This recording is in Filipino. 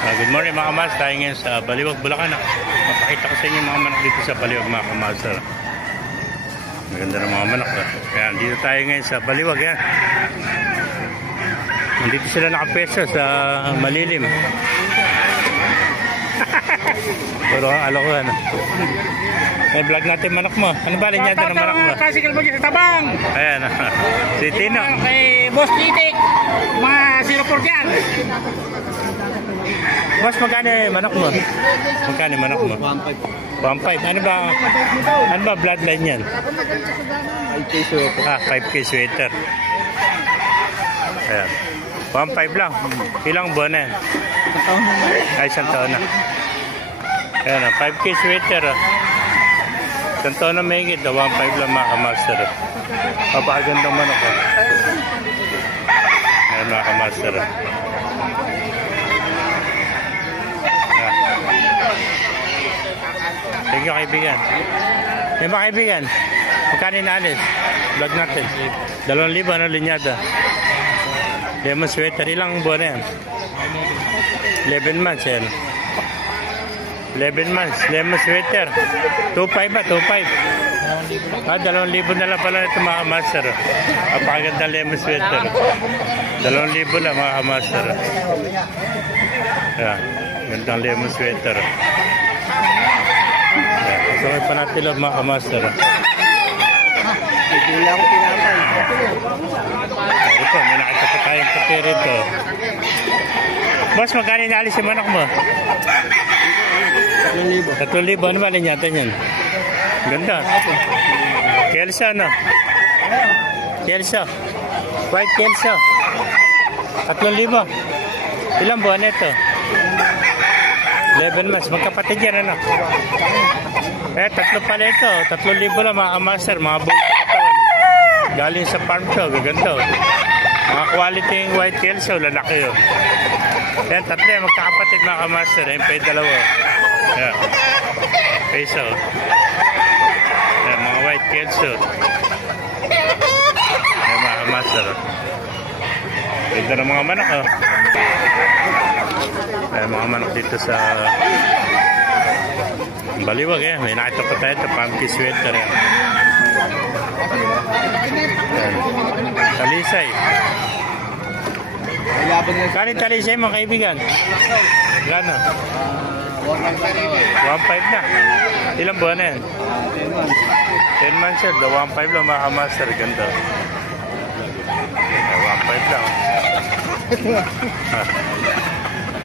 Good morning mga kamas, tayo ngayon sa Baliwag, Bulacan. Mapakita ko sa inyo mga manok dito sa Baliwag mga kamas. Maganda ng mga manok. Ayan, dito tayo ngayon sa Baliwag. Yan. Nandito sila nakapeso sa malilim. Puro kang alokohan. May vlog natin manok mo. Ano ba rin yata ng manok mo? Tricycle bagay sa tabang. Ayan. Si Tino. Kay Boss Titik. Mga 04 dyan. Boss, magkano yung manok mo? Magkano yung manok mo? 1.5. Ano ba bloodline yan? 5K sweater. 5K sweater. Ayan. 1.5 lang. Ilang buwan na yan? Isang taon na. Ayan, 5K sweater. Isang taon na may higit. 1.5 lang mga kamaster. Papakagandang manok. Ayan mga kamaster. Thank you kaibigan. Yung mga kaibigan, magkano inaalis? Vlog natin. 2,000 ano linyada. Lemon sweater, ilang buwan na yan? 11 months yan. 11 months, lemon sweater. 2.5 ba? 2.5. 2,000 na lang pala ito mga master. Napakaganda lemon sweater. 2,000 lang mga master. Yan, gandang lemon sweater. Kasama pa natin lang mga master. Hindi lang ako pinapay. Ito, may nakita pa tayong kape rito. Boss, magkano inaalis yung manok mo? 3,000. 3,000. Ano ba linyata niyan? Ganda. Kelso, no? Kelso. White Kelso. 3,000. Ilang buwan ito? 11 months. Magkapatid yan, ano? Tatlo pala ito. 3,000 lang mga master. Mga buong katawan. Galing sa farm to. Gaganda. Mga quality yung white Kelso. Lalaki yun. Yan, tatlo yan. Magkakapatid mga master. Yan pa yung dalawa. Yan. Peso. Yan, mga white Kelso. Yan mga master. Ganda ng mga manok. Yan, mga manok dito sa Baliwag. Yan. May nakita pa tayo. Pumpkin sweater. Yan. Yan. Talisay. Kani talisay mga kaibigan? Gano? 1.5 na. Ilang buwan na yan? 10 months yan. 1.5 lang mga master. Ganda. 1.5 lang.